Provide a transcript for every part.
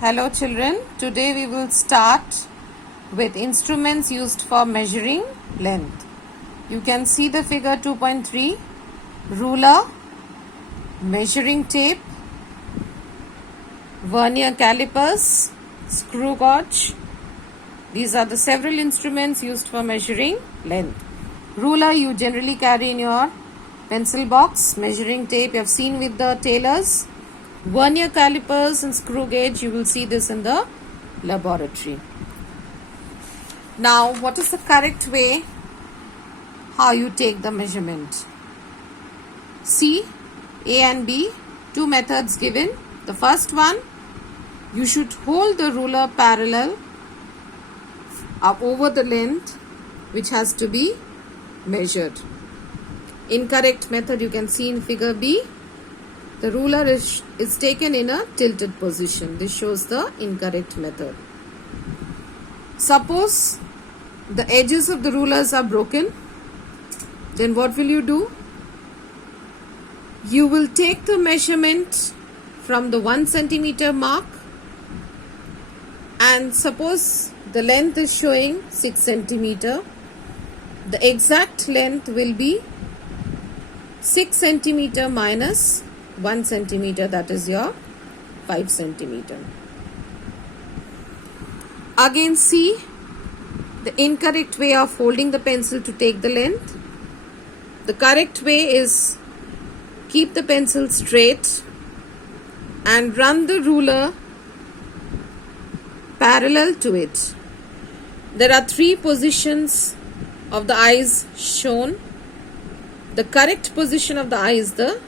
Hello children, today we will start with instruments used for measuring length. You can see the figure 2.3, ruler, measuring tape, vernier calipers, screw gauge. These are the several instruments used for measuring length. Ruler you generally carry in your pencil box. Measuring tape you have seen with the tailors. Vernier calipers and screw gauge, you will see this in the laboratory. Now, what is the correct way how you take the measurement? See, A and B, two methods given. The first one, you should hold the ruler parallel up over the length which has to be measured. Incorrect method you can see in figure B. The ruler is taken in a tilted position. This shows the incorrect method. Suppose the edges of the rulers are broken. Then what will you do? You will take the measurement from the 1 centimeter mark, and suppose the length is showing 6 centimeter. The exact length will be 6 centimeter minus 1 centimeter, that is your 5 centimeter. Again see the incorrect way of holding the pencil to take the length. The correct way is keep the pencil straight and run the ruler parallel to it. There are 3 positions of the eyes shown. The correct position of the eye is the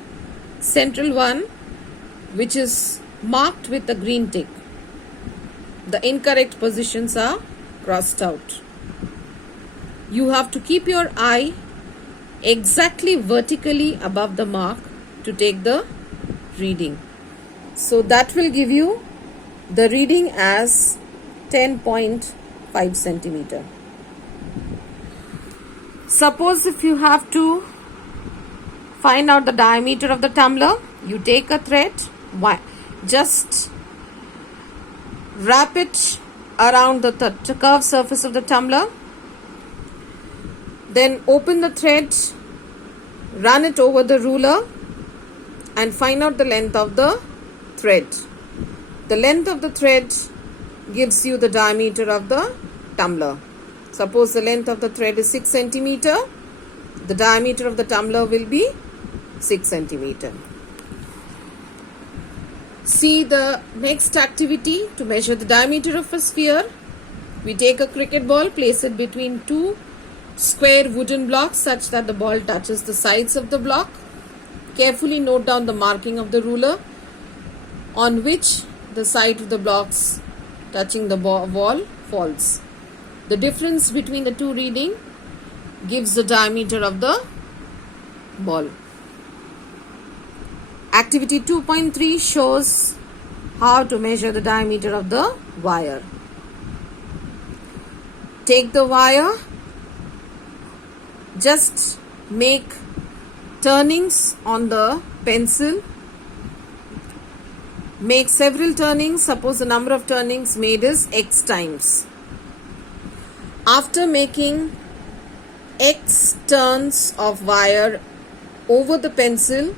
central one, which is marked with a green tick. The incorrect positions are crossed out. You have to keep your eye exactly vertically above the mark to take the reading. So that will give you the reading as 10.5 centimeter. Suppose if you have to find out the diameter of the tumbler, you take a thread, just wrap it around the curved surface of the tumbler, then open the thread, run it over the ruler and find out the length of the thread. The length of the thread gives you the diameter of the tumbler. Suppose the length of the thread is 6 centimeter, the diameter of the tumbler will be 6 centimeter. See the next activity to measure the diameter of a sphere. We take a cricket ball, place it between 2 square wooden blocks such that the ball touches the sides of the block. Carefully note down the marking of the ruler on which the side of the blocks touching the wall falls. The difference between the two reading gives the diameter of the ball. Activity 2.3 shows how to measure the diameter of the wire. Take the wire, just make turnings on the pencil. Make several turnings. Suppose the number of turnings made is X times. After making X turns of wire over the pencil,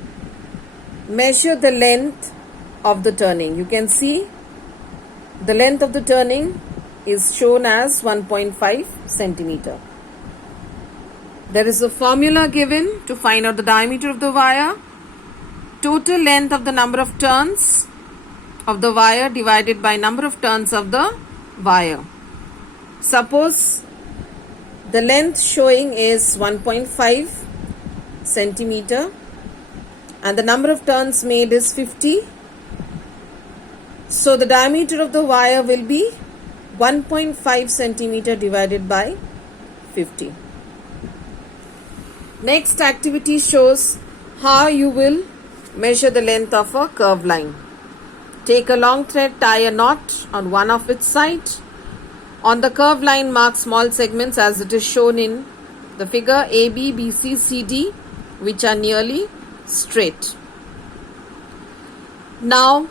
measure the length of the turning. You can see the length of the turning is shown as 1.5 centimeter. There is a formula given to find out the diameter of the wire. Total length of the number of turns of the wire divided by number of turns of the wire. Suppose the length showing is 1.5 centimeter and the number of turns made is 50. So the diameter of the wire will be 1.5 centimeter divided by 50. Next activity shows how you will measure the length of a curved line. Take a long thread, tie a knot on one of its sides. On the curved line, mark small segments as it is shown in the figure AB, BC, CD, which are nearly straight. Now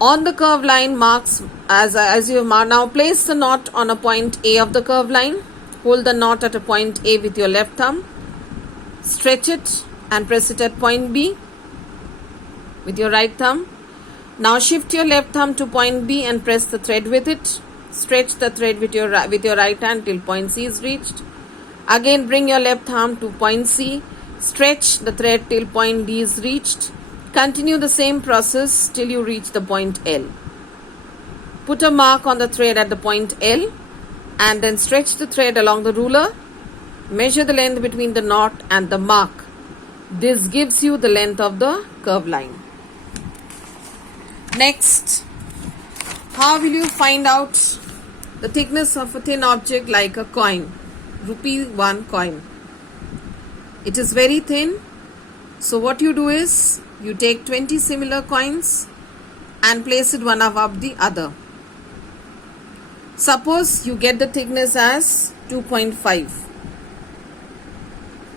On the curve line marks as you mark. Now place the knot on a point A of the curve line. Hold the knot at a point A with your left thumb. Stretch it and press it at point B with your right thumb. Now shift your left thumb to point B and press the thread with it. Stretch the thread with your right hand till point C is reached. Again bring your left thumb to point C. Stretch the thread till point D is reached. Continue the same process till you reach the point L. Put a mark on the thread at the point L and then stretch the thread along the ruler. Measure the length between the knot and the mark. This gives you the length of the curve line. Next, how will you find out the thickness of a thin object like a coin? ₹1 coin. It is very thin. So what you do is, you take 20 similar coins and place it one above the other. Suppose you get the thickness as 2.5.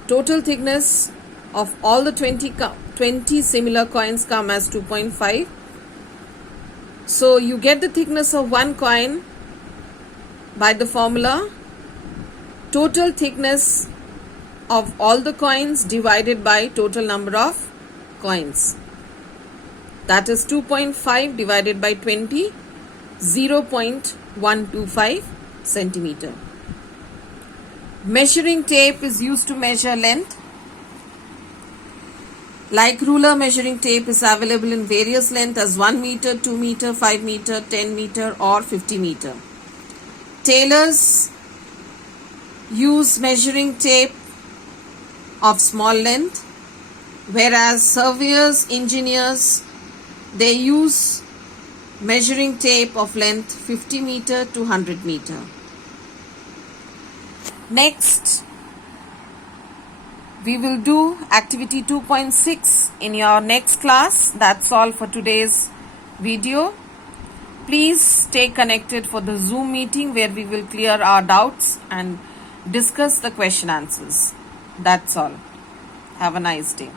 Total thickness of all the 20 similar coins come as 2.5. So you get the thickness of one coin by the formula total thickness of all the coins divided by total number of coins. That is 2.5 divided by 20, 0.125 centimeter. Measuring tape is used to measure length. Like ruler, measuring tape is available in various lengths as 1 meter, 2 meter, 5 meter, 10 meter or 50 meter. Tailors use measuring tape of small length, whereas surveyors, engineers, they use measuring tape of length 50 meter to 100 meter. Next, we will do activity 2.6 in your next class. That's all for today's video. Please stay connected for the Zoom meeting where we will clear our doubts and discuss the question answers. That's all. Have a nice day.